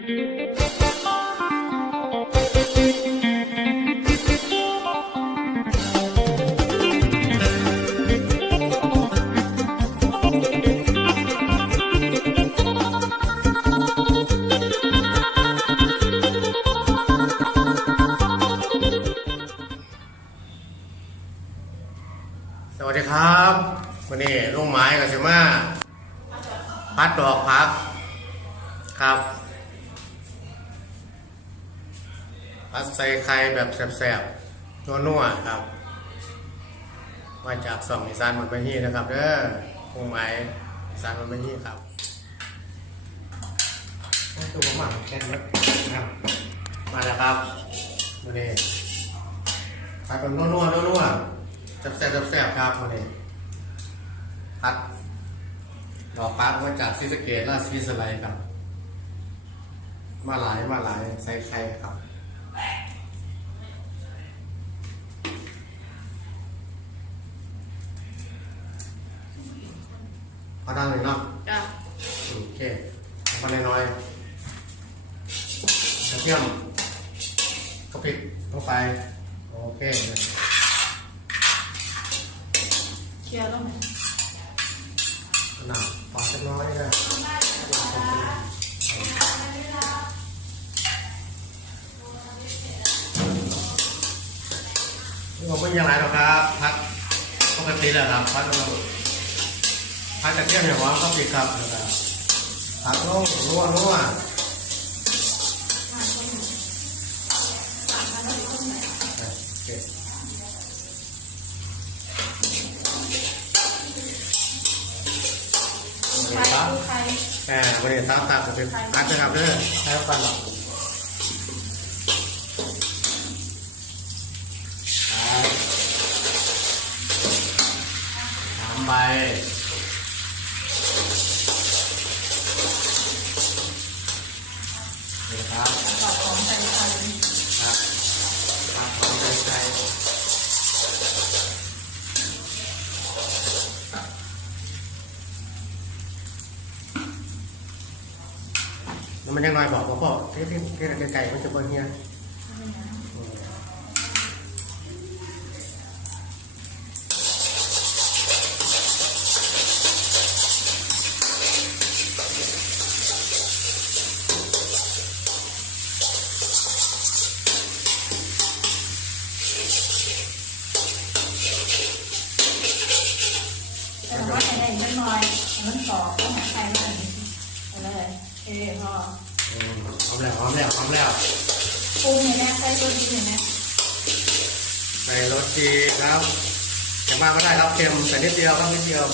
ส พัดใส่ไข่แบบแสบๆนัวๆครับมาจากสองอีสานมันไม่ฮีนะครับเด้อลุงไม้อีสานมันไม่ฮีครับตัวผมหมักแค่นี้ครับมาแล้วครับวันนี้พัดแบบนัวๆนัวๆแซ่บๆแซ่บๆครับวันนี้พัดดอกพักมาจากซีสะเกตและซีสไลด์ครับ มาหลายมาหลายใส่ไข่ครับ พอดังเลยเนาะจ้ะโอเคพอน้อยๆกระเทียมกระปิดลงไป โอเคเคลียร์แล้วไหมหนักปอดเล็กน้อยก็ผมไม่ยังไงหรอกครับ พัดปกติแหละครับพัดเรา พัดจะเทียมอย่างว่าก็ปิดครับนะครับพัดลงนัวนัวโอเคใครดูใครแต่วันนี้สาตัดจะเป็นพัดนะครับเด้อใช้ฟันหรอกครับสามใบนี่ครับ ตอบของใครใคร ครับครับของใจใจแล้วมั น้อยบอกว่าพ่อที่ที่ที่ไก่มันจะเบิ่เฮีย ส่รสดีครับจะมากก็ได้ครับเค็มใส่นิดเดียวครับนิดเดียว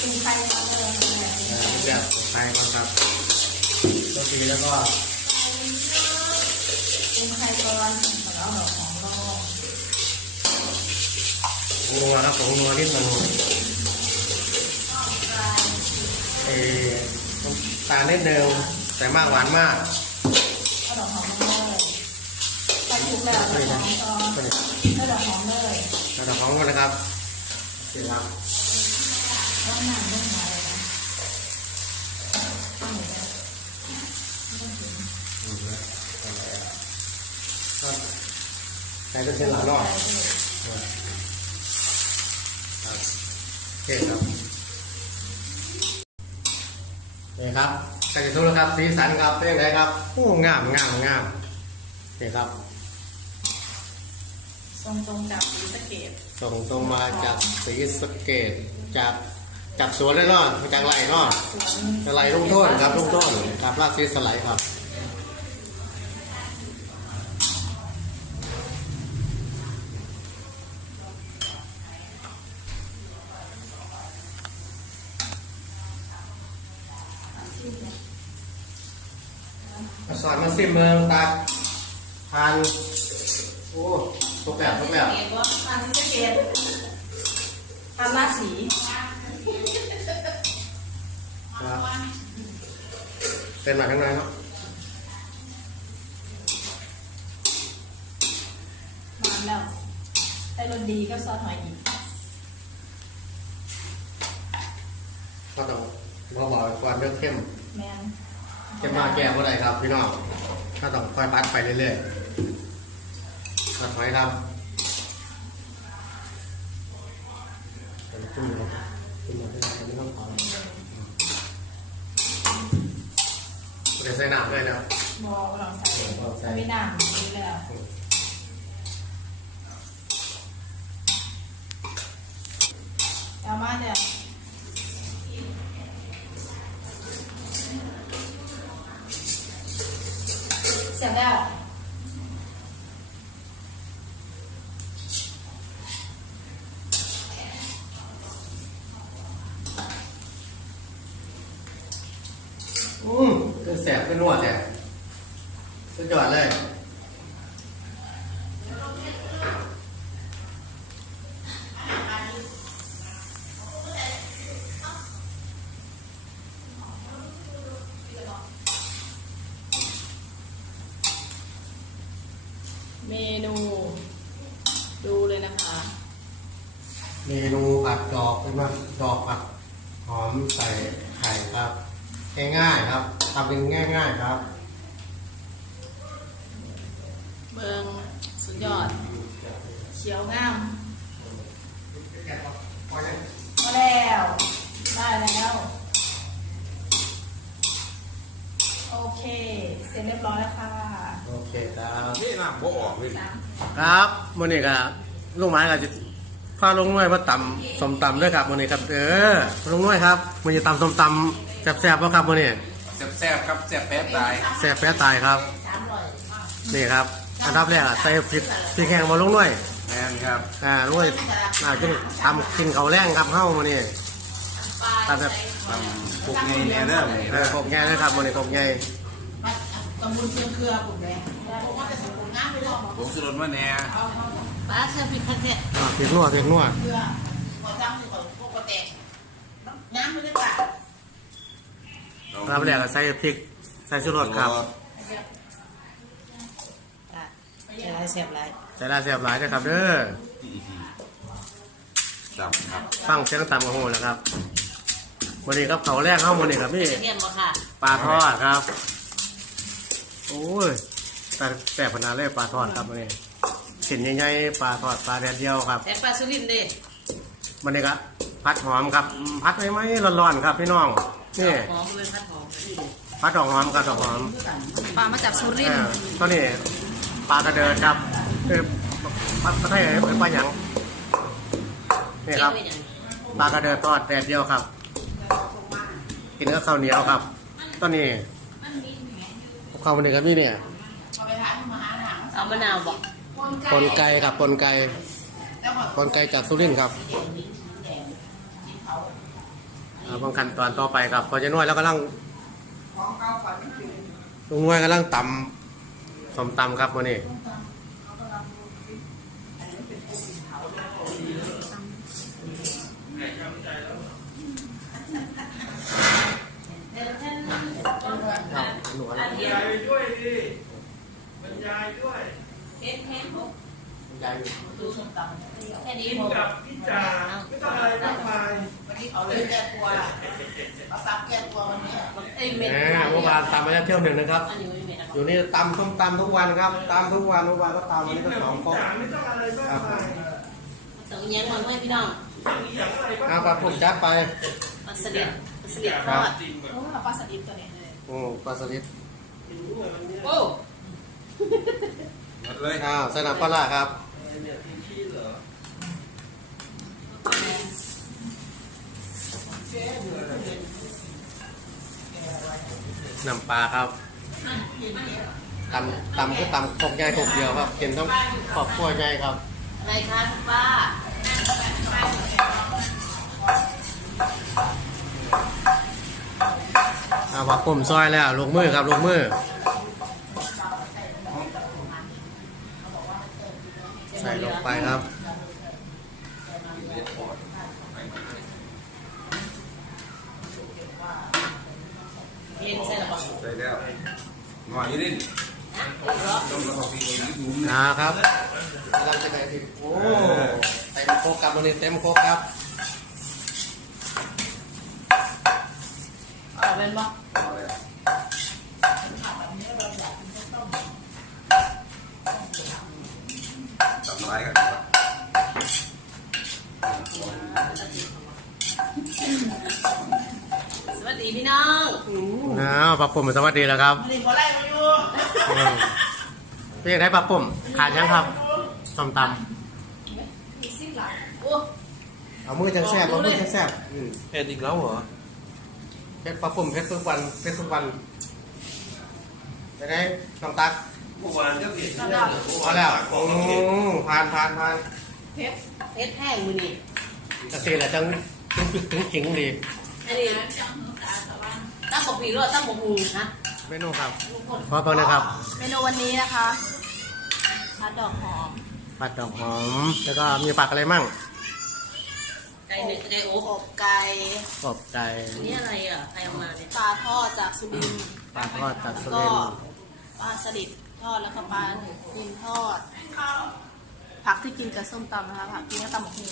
ปรุงใครมาเลยเออนิดเดียวใส่ก่อนครับรสดีแล้วก็ปรุงใครก่อนแล้วดอกของเราผงนัวครับผงนัวนิดหนึงเออน้ำตาลนิดเดียวใส่มากหวานมาก ก็ดอกหอมเลยใส่ถูกแล้วดอกหอมก่อนแล้วดอกหอมเลยแล้วเราพร้อมกันนะครับเคครับแล้วหนังด้วยไหมนะอืมนะอะไรอะก็ใส่เป็นเส้นหลายรอบโอเคครับนี่ครับใส่กระทุ้แล้วครับ สีสันครับเป็นยังไงครับ โอ้ งามงามงามนี่ครับ ทรงตรงจากสีสะเกดส่งตรงมาจากสีสะเกตจากจากสวนเลยเนาะมาจากไรเนาะสวนจากไรลุ่งต้นครับลุ่งต้นครับราดซีสไลด์ครับมาสอนมาสิเมืองตักทานโอ้ ตกแบบตกแบบเกดว่าอันสีสะเกดอันละสีครับเป็นมาข้างในเนาะมาแล้วแต่รสดีก็ซอสหอยอีกก็ต้องบอกบอกก่อนเรื่องเข้มแมนเก็บมาแก่เมื่อไรครับพี่น้องถ้าต้องค่อยพัดไปเรื่อยๆ ตัดไว้ครับจุ่มเลยจุ่มเลยไม่ต้องเผาเดี๋ยวใส่น้ำด้วยนะบอกเราใส่ใส่ไม่นานนี่แล้วเอามาเดี๋ยวเสร็จแล้ว อืม คือแสบคือนวดเนี่ยสุดยอดเลยเมนู ดูเลยนะคะ เมนูผัดดอกเป็นว่าดอกผัดหอมใส่ไข่ครับ ง่ายๆครับ ทำเป็นง่าย ๆครับ เบิงสุดยอด เขียวงามมาแล้ว ได้แล้ว โอเค เสร็จเรียบร้อยแล้วค่ะโอเคครับนี่น้ำบ่ออกเลยครับมื่อนี้ก็ลุงไม้ก็จะพาลุงน้อยมาตำส้มตำด้วยครับมื่อนี้ครับเออลุงน้อยครับมื่อนี้ตำส้มตำแซ่บๆป่ะครับมื่อนี้ แซ่บๆครับแซ่บแป๊บตายแซ่บแป๊ะตายครับนี่ครับ อันดับแรกอะใส่พริกพริกแห้งมาลุงน้อยแม่นครับอ่าลุงน้อยน่ากินตำกินเขาวแรงครับเฮ้ามื่อนี้ตำแบบตำพวกนี้เนี่ยเด้อนี่เอเด้ออครบแง่เลยครับมื่อนี้ครบแง่ตำบลเชียงเครือผมแดงผมว่าจะสมบูรณ์งามไปเลยผมสุรนว่าแน่ป้าเชื่อผิดคันแท้อ่าพริกนัวพริกนัว เครือหัวจ้ำสิขอพวกกระแตกงามไปเลย ป่ะอันดับแรกก็ใส่พริก ใส่ชูรสครับเสียไรเสียบไรใส่ลายเสียบหลายนะครับ เด้อจับครับฟังเสียงตำกระโหแล้วครับวันนี้ครับเขาวแรกเข้าวันนี้ครับพี่เทียมบ่ค่ะปลาทอดครับ โอ้ยแต่แต่พนาเลยปลาทอดครับวันนี้สินใหญ่ๆปลาทอดปลาแดดเดียวครับแต่ปลาสุรินทร์ดิวันนี้ก็พัดหอมครับ พัดไว้ไหมร้อนๆครับพี่น้องนี่หอมเลยพัดหอม นี่พัดดอกหอมกับดอกหอมปลามาจากสุรินทอ่าร์ตัวนี้ปลากระเดิดครับคือปลาปลาไทยเป็นปลาหยังนี่ครับปลากระเดิดทอดแดดเดียวครับ กินกับข้าวเหนียวครับ ตอนนี้ข้าวมันนี้ครับนี่เนี่ยเอาไปทานมาหาหนังเอามะนาวบอกปนไก่ครับปนไก่แล้วก็ปนไก่จากสุรินทร์ครับอ่าบางขั้นตอนต่อไปครับพอจะนวดแล้วก็ลัง ของเก่าฝันถึงลุงนวดกำลังตำสมตำครับวันนี้ครับหนูอะไรเฮ็ดเฮ็ดพวกยาย อยู่ดูส้มตำแค่นี้กินพอกับพิจาไม่ต้องอะไรมากมายวันนี้เขาเลยแก้ตัวเอาตับแก้ตัววันนี้เอ้ยเม็ดแหมเมื่อวานตำมาแล้วเที่ยวหนึ่งนะครับ อันนี้ไม่เม็ดนะอยู่นี่ตำส้มตำทุกวันครับตำทุกวันเมื่อวานก็ตำวันกินนี้ก็กับสองพิครบจาไม่ต้องอะไรมากมายต้องเงี้ยงมันไว้พี่น้องอย่างอย่างอะไรบ้างเอาปลาผมจัดไปปลาสลิดปลาสลิดทอดจริงแบบโอ้ปลาสลิดตัวนี้อืมปลาสลิดโอ้หมดเลยอ้าวใส่น้ำปลาร้าครับ เนี่ยที่ขี้เหรอน้ำปลาครับตำตำก็ตำครกใหญ่ครกเดียวครับ เกินต้องขอบครัวใหญ่ครับ อะไรคะคุณป้าอ่าผักผมซอยแล้วลงมือครับลงมือใส่ลง ไปครับเย็นใส่หรอปะใส่แล้วหน่อยอยู่นี่ต้องระวังปีกอยู่ดูนะครับกำลังจะไปถึงโอ้เต็มโคกครับวันนี้เต็มโคกครับเอาเป็นปะ เอาเลยายกันสวัสดีพี่น้องอ้าวปลาปุ่มสวัสดีแล้วครับนี่บ่ไล่มาอยู่อืมเป็นยังไงปลาปุ่มขาดยังครับส้มตมีซิ่งหลังโอ้ำเอามือจังแซ่บเอามือจังแซ่บอืมเอ็ดอีกแล้วเหรอเพชรปลาปุ่มเพชรทุกวันเพชรทุกวันเป็นไงน้องตัก เมื่อวานก็เปลี่ยนชื่อเลยพอแล้วโอ้ผ่านผ่านผ่านเพชรเฮ็ดแห้งมือนี่กระเสียแหละจังถึงถึงขิงดีอันนี้ตั้งกบปีรอดตั้งกบหูนะเมนูครับพอเพิ่งนะครับเมนูวันนี้นะคะผัดดอกหอมผัดดอกหอมแล้วก็มีผักอะไรมั่งไก่หนึ่งไก่โอ๊อกบไก่กบไก่อันนี้อะไรอะใครเอามาเนี่ยปลาทอดจากสุรินทร์ปลาทอดจากสุแล้วริก็นทร์ปลาสลิด ทอดแล้วก็ปลาดินทอด ผักที่กินกับส้มตำนะคะผักกินกับตำบักหุ่ง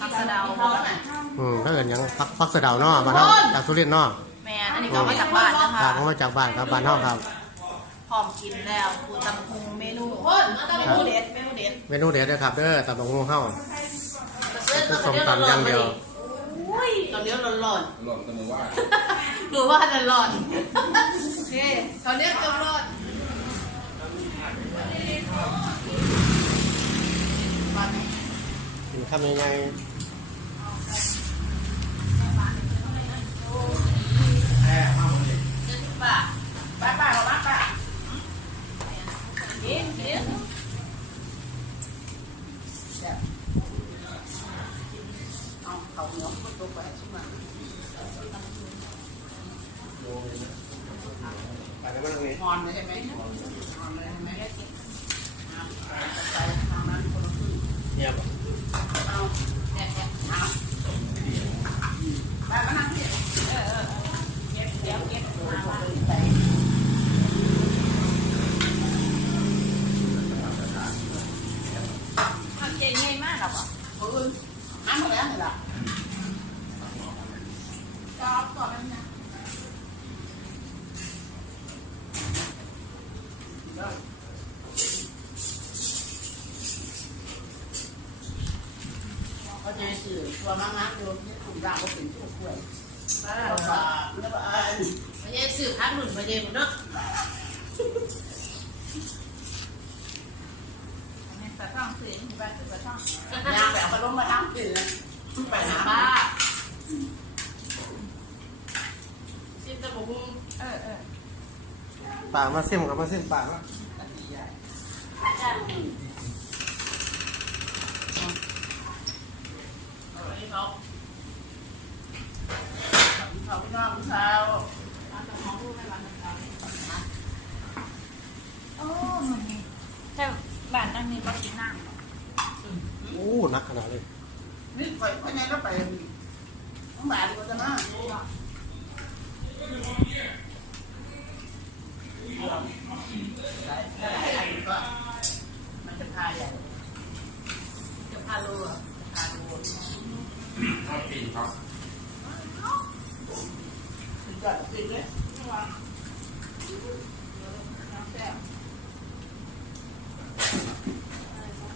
ผักสะเดาพอแล้วน่ะอืมถ้าเกิดยังพักพักเสะเดาเนาะบ้านเฮาจากสุรินทร์เนาะแมนอันนี้ก็มาจากบ้านนะคะทางมาจากบ้านครับบ้านเฮาครับ พร้อมกินแล้วปูตำบักหุ่งเมนูคนมาตั้งเมกบนูหูเด็ดเมนูเด็ดเมนูเด็ดเลยครับเด้อตำบักหุ่งเฮาเสื้อคือส้มตำอย่างเดียวอุ้ยตอนนี้ร้อนหล่นแต่มือว่าหรือว่าจะรอดโอเคตอนนี้จะรอดกิน ทำยังไง ๆเสื้อที่ป้าป้าป้าป้าป้ากินกินเอาเขาเหนียวก็ตัวไปใช่ไหม ไปแล้วมันตรงนี้ งอนเลยใช่ไหมงอนเลยใช่ไหมเอาไปทางนั้นคนละครึ่ง เงียบ เอาแอบแอบเอาไปมานั่งที่เออเออเก็บเดี๋ยวเก็บมามาไป ทำเจนง่ายมากหรอปะ เอออันหมดแล้วเหรอ จอบก่อนนะ เขาจะสื่อตัวมังงะโยมที่ถูกด่าก็เป็นทุกข์ด้วยแล้วก็แล้วก็อัน ไม่ใช่สื่อพักหนุนไม่ใช่หมดเนาะแต่ช่องสีแบบแต่ช่องยางแบบเอาล้มมาทั้งคืนไปหาบ้าซิมตะบุงเออเออปากมาซิมกับมาซิมปากมาเขาเขา พี่น้องเขาโอ้มันแต่บ้านตั้งนี้ก็กินน้ำโอ้หนักขนาดเลยนี่ไปไปไหนแล้วไปต้องบาดกูจะมามันจะพาใหญ่จะพาลูอะพาลูชอบกินครับถึง จอดปิดเลย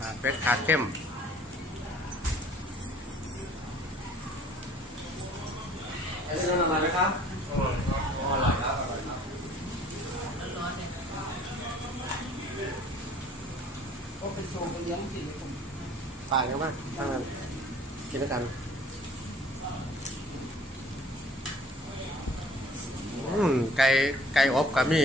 ขาดเป็ดขาดเข้มไอ้เรื่องอะไรไหมครับอร่อยครับอร่อยครับอร่อยครับร้อนๆเนี่ยก็ไปโชว์ไปเลี้ยงสิผมปากกันบ้างทั้งนั้นกินด้วยกันอืม ไก่ไก่อบกับมี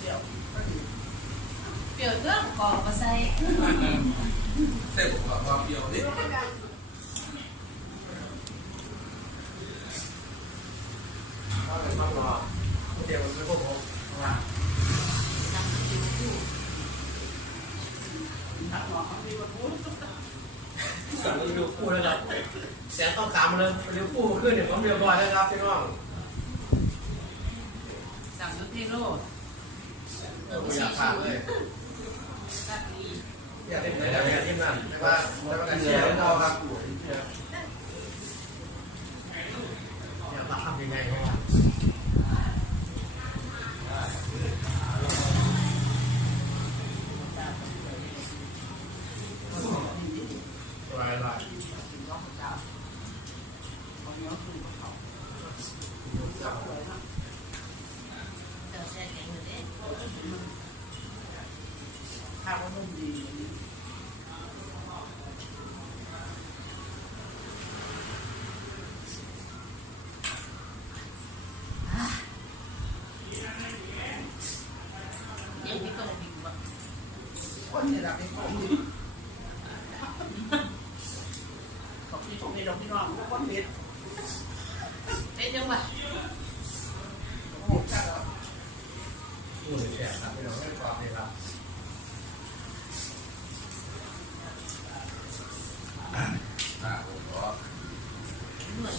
เปรี้ยวเรื่องกอกมาใส่เส้นผมกับความเปรี้ยวนิดก็เลยต้องรอเดี๋ยวมันไม่พบผมว่าสั่งเรียวคู่แล้วครับแสนต้องสามเลยเรียวคู่ขึ้นเดี๋ยวผมเรียวบอยแล้วครับพี่น้อง สั่งยุทธิโรด อยากเล่นไหนอยากเล่นที่นั่นแต่ว่าแต่ว่าการเชียร์เราครับอยากทำยังไง กั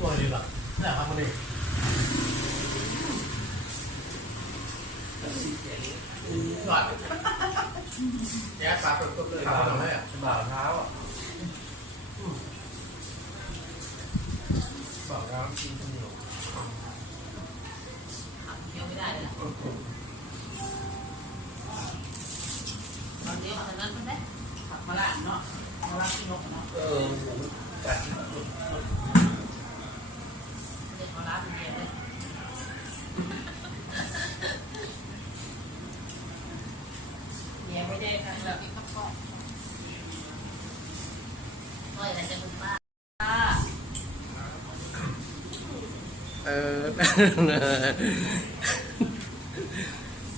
ตัวดีหรอเนี่ยครับมันเองหลดแย่ปลาเลยครับทำให้ฉบาครับ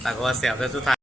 ตักว่าเสียบแต่สุดท้าย